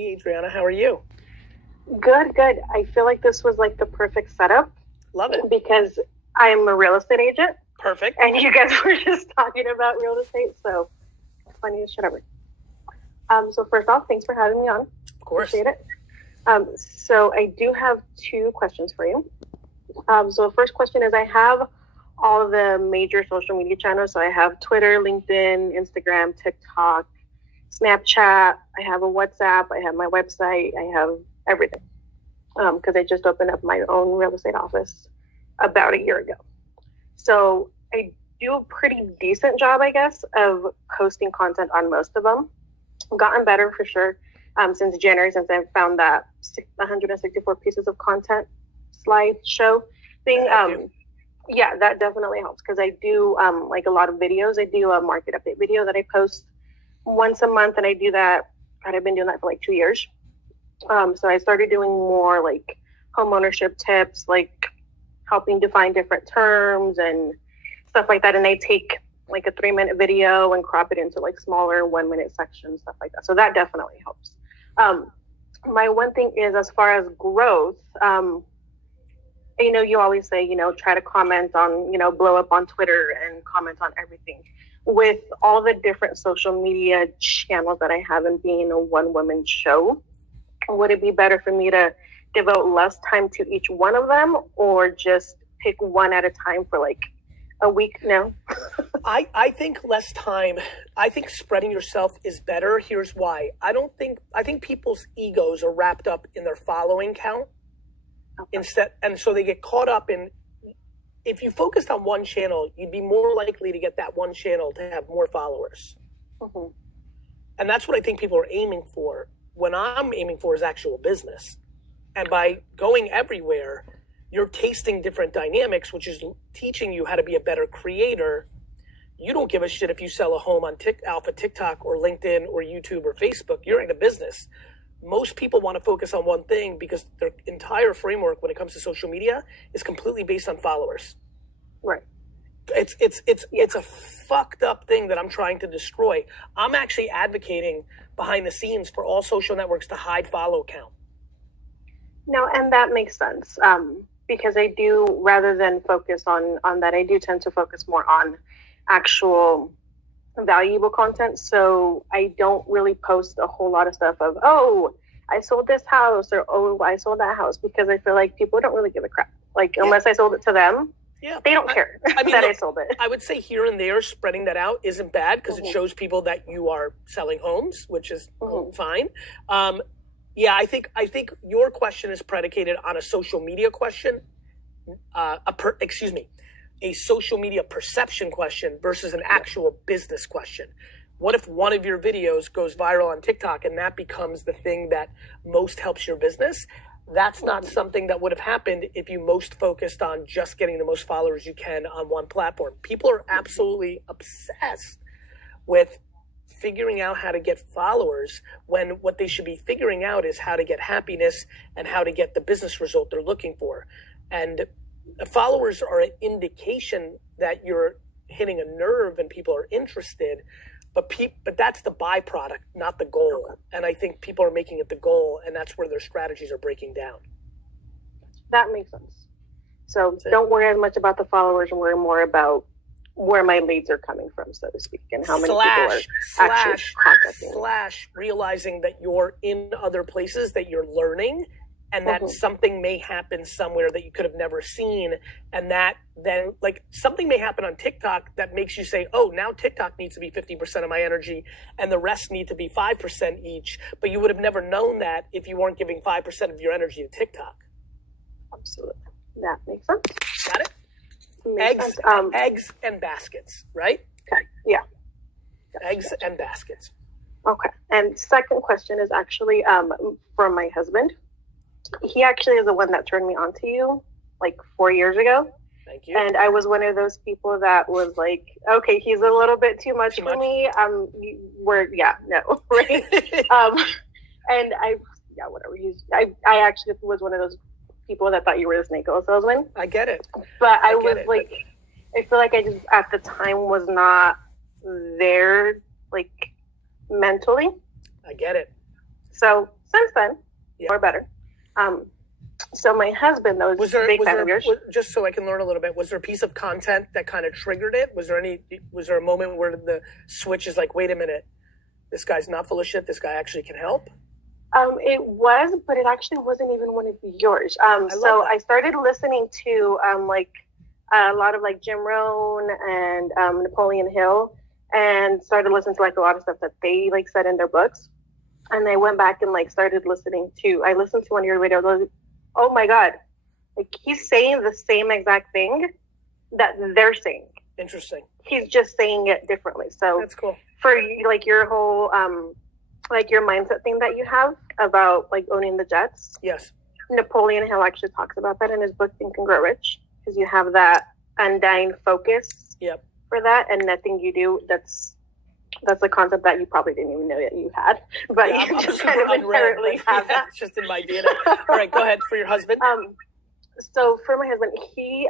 Hey, Adriana, how are you? Good. I feel like this was like the perfect setup. Love it. Because I'm a real estate agent. Perfect. And you guys were just talking about real estate, so funny as shit ever. So first off, thanks for having me on. Of course. Appreciate it. So I do have two questions for you. So the first question is, I have all of the major social media channels. So I have Twitter, LinkedIn, Instagram, TikTok, Snapchat. I have a WhatsApp. I have my website. I have everything. Because I just opened up my own real estate office about a year ago. So I do a pretty decent job, I guess, of posting content on most of them. I've gotten better for sure since January, since I found that 164 pieces of content slideshow thing. Yeah, that definitely helps because I do like a lot of videos. I do a market update video that I post once a month, and I do that, and I've been doing that for like 2 years. So I started doing more like home ownership tips, like helping define different terms and stuff like that. And I take like a 3-minute video and crop it into like smaller 1-minute sections, stuff like that. So that definitely helps. My one thing is, as far as growth, you always say, try to comment on, blow up on Twitter and comment on everything. With all the different social media channels that I have and being a one-woman show, would it be better for me to devote less time to each one of them, or just pick one at a time for like a week? No. I think less time. I think spreading yourself is better. Here's why. I think people's egos are wrapped up in their following count. Okay. And so they get caught up in, if you focused on one channel, you'd be more likely to get that one channel to have more followers. Mm-hmm. And that's what I think people are aiming for. What I'm aiming for is actual business. And by going everywhere, you're tasting different dynamics, which is teaching you how to be a better creator. You don't give a shit if you sell a home on Alpha TikTok or LinkedIn or YouTube or Facebook. You're in a business. Most people want to focus on one thing because their entire framework when it comes to social media is completely based on followers. Right. It's a fucked up thing that I'm trying to destroy. I'm actually advocating behind the scenes for all social networks to hide follow count. No, and that makes sense. Because I do, rather than focus on that, I do tend to focus more on actual valuable content. So I don't really post a whole lot of stuff of, oh, I sold this house, or oh, I sold that house, because I feel like people don't really give a crap. Like, unless I sold it to them, they don't care that I sold it. I would say here and there, spreading that out isn't bad because it shows people that you are selling homes, which is fine. I think your question is predicated on a social media question, a social media perception question versus an actual business question. What if one of your videos goes viral on TikTok and that becomes the thing that most helps your business? That's not something that would have happened if you most focused on just getting the most followers you can on one platform. People are absolutely obsessed with figuring out how to get followers when what they should be figuring out is how to get happiness and how to get the business result they're looking for. And followers are an indication that you're hitting a nerve and people are interested, but that's the byproduct, not the goal. Okay. And I think people are making it the goal, and that's where their strategies are breaking down. That makes sense. So don't worry as much about the followers and worry more about where my leads are coming from, so to speak, and how many people are actually contacting me. Realizing that you're in other places, that you're learning, and that something may happen somewhere that you could have never seen, and that then, like, something may happen on TikTok that makes you say, oh, now TikTok needs to be 50% of my energy, and the rest need to be 5% each, but you would have never known that if you weren't giving 5% of your energy to TikTok. Absolutely. That makes sense. Got it? Eggs and baskets, right? Okay. Yeah. Eggs and baskets. Okay. And second question is actually from my husband. He actually is the one that turned me on to you like 4 years ago. Thank you. And I was one of those people that was like, okay, he's a little bit too much for me. Right? And whatever. I actually was one of those people that thought you were the snake oil salesman. I get it. But I feel like I just at the time was not there, like, mentally. I get it. So since then, or better. So my husband, though, is a big fan of yours. Just so I can learn a little bit, was there a piece of content that kind of triggered it? Was there a moment where the switch is like, wait a minute, this guy's not full of shit, this guy actually can help? It was, but it actually wasn't even one of yours. I started listening to like a lot of like Jim Rohn and Napoleon Hill, and started listening to like a lot of stuff that they like said in their books. And I went back and like started listening to. I listened to one of your videos. Oh my God, like he's saying the same exact thing that they're saying. Interesting. He's just saying it differently. So that's cool. For like your whole like your mindset thing that you have about like owning the jets. Yes. Napoleon Hill actually talks about that in his book Think and Grow Rich, because you have that undying focus. Yep. For that, and nothing you do, that's a concept that you probably didn't even know that you had, but yeah, you I'm just kind of inherently have that. It's just in my DNA. All right, go ahead for your husband. So for my husband, he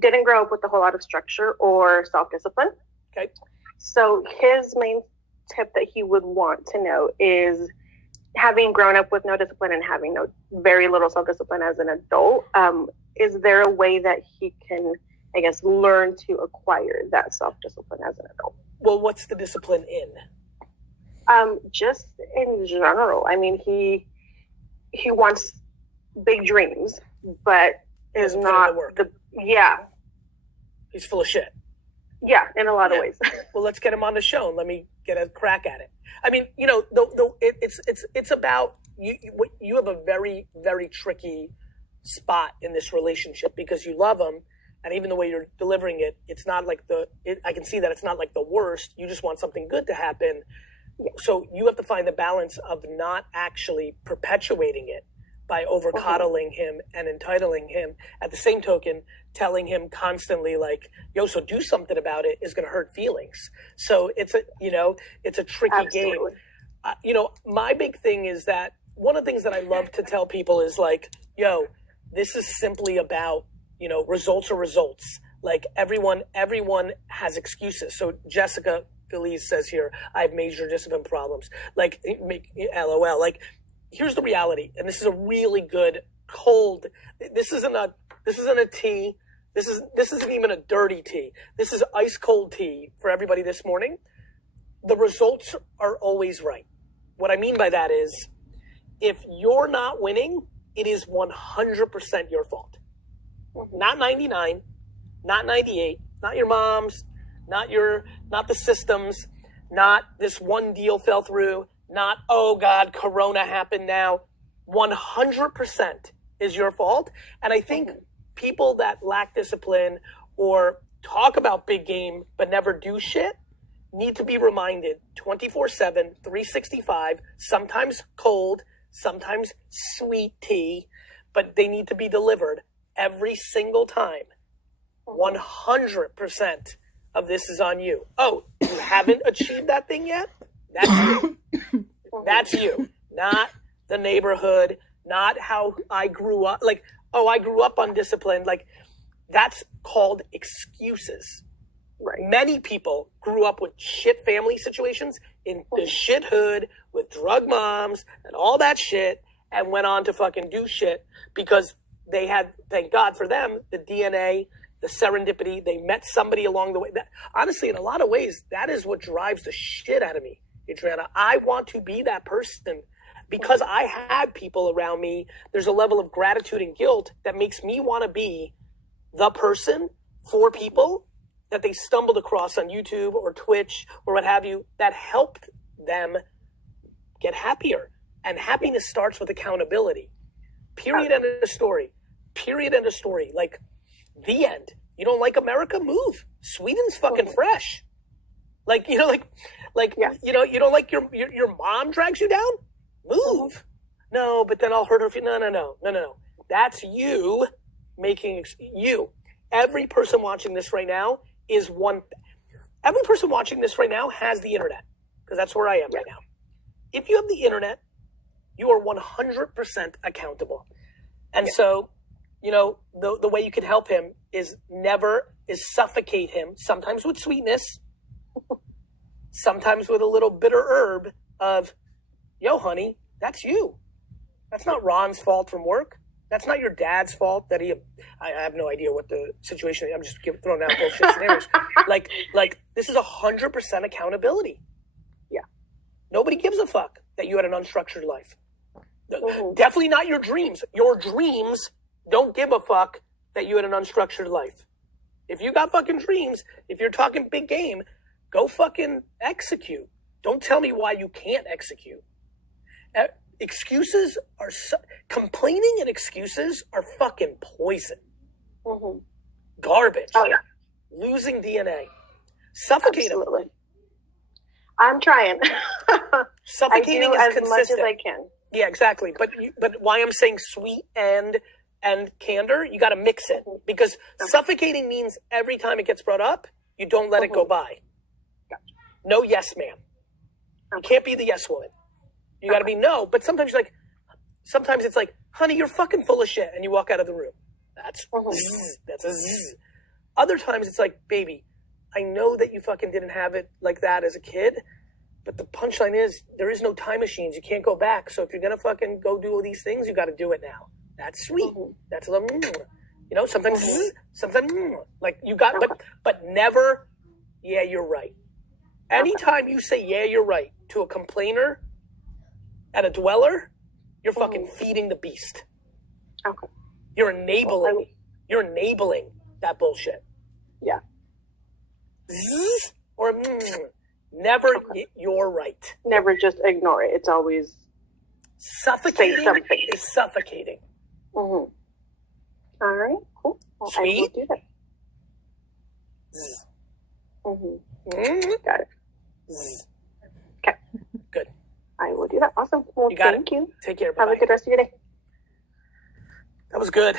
didn't grow up with a whole lot of structure or self-discipline. Okay. So his main tip that he would want to know is, having grown up with no discipline and having very little self-discipline as an adult, is there a way that he can, I guess, learn to acquire that self-discipline as an adult? Well, what's the discipline in? Just in general. I mean, he wants big dreams, but is not He's full of shit. Yeah, in a lot of ways. Well, let's get him on the show and let me get a crack at it. I mean, you know, it's about you have a very, very tricky spot in this relationship, because you love him. And even the way you're delivering it, it's not like I can see that it's not like the worst. You just want something good to happen. So you have to find the balance of not actually perpetuating it by over coddling him and entitling him. At the same token, telling him constantly like, yo, so do something about it, is going to hurt feelings. So it's a tricky game. My big thing is that one of the things that I love to tell people is like, yo, this is simply about, results are results. Like everyone has excuses. So Jessica Feliz says here, I have major discipline problems. Like, LOL. Like, here's the reality. And this is a really good cold. This isn't a tea. This isn't even a dirty tea. This is ice cold tea for everybody this morning. The results are always right. What I mean by that is, if you're not winning, it is 100% your fault. Not 99, not 98, not your mom's, not the systems, not this one deal fell through, not, oh God, Corona happened now. 100% is your fault. And I think people that lack discipline or talk about big game but never do shit need to be reminded 24/7, 365, sometimes cold, sometimes sweet tea, but they need to be delivered every single time. 100% of this is on you. Oh, you haven't achieved that thing yet? That's you. That's you. Not the neighborhood, not how I grew up. Like, oh, I grew up undisciplined. Like, that's called excuses. Right. Many people grew up with shit family situations in the shit hood with drug moms and all that shit, and went on to fucking do shit because they had, thank God for them, the DNA, the serendipity. They met somebody along the way. That, honestly, in a lot of ways, that is what drives the shit out of me, Adriana. I want to be that person because I had people around me. There's a level of gratitude and guilt that makes me want to be the person for people that they stumbled across on YouTube or Twitch or what have you, that helped them get happier. And happiness starts with accountability. Period, end of story. Period, end of story. Like, the end. You don't like America? Move. Sweden's fucking fresh. Like, you don't like your mom drags you down? Move. No, but then I'll hurt her. No. That's you making you. Every person watching this right now every person watching this right now has the internet, because that's where I am right now. If you have the internet, you are 100% accountable. And so, the way you can help him is suffocate him, sometimes with sweetness, sometimes with a little bitter herb of, yo, honey, that's you. That's not Ron's fault from work. That's not your dad's fault that I have no idea what the situation is. I'm just throwing out bullshit scenarios. Like this is 100% accountability. Yeah. Nobody gives a fuck that you had an unstructured life. Definitely not your dreams. Your dreams don't give a fuck that you had an unstructured life. If you got fucking dreams, if you're talking big game, go fucking execute. Don't tell me why you can't execute. Excuses are complaining and excuses are fucking poison. Garbage. Oh yeah. Losing DNA. Suffocate them. Absolutely. I'm trying. Suffocating is as consistent. much as I can. Yeah, exactly. But why I'm saying sweet and candor, you got to mix it, because suffocating means every time it gets brought up, you don't let it go by. Gotcha. No yes, ma'am. You can't be the yes woman. You got to be no. But sometimes sometimes it's like, honey, you're fucking full of shit, and you walk out of the room. That's zzz, that's a zzz. Other times it's like, baby, I know that you fucking didn't have it like that as a kid, but the punchline is there is no time machines. You can't go back. So if you're gonna fucking go do all these things, you got to do it now. That's sweet. That's a little, you know. Sometimes, sometimes, like you got, but never. Yeah, you're right. Anytime you say yeah, you're right to a complainer and a dweller, you're fucking feeding the beast. Okay. You're enabling. You're enabling that bullshit. Yeah. Zzz, or never. You're right. Never just ignore it. It's always suffocating. Say something. Is suffocating. All right. Cool. Well, Sweet. I will do that. Zzz. Got it. Zzz. Okay. Good. I will do that. Awesome. Well, you got thank it. you. Take care. Have Bye-bye. a good rest of your day. That was good.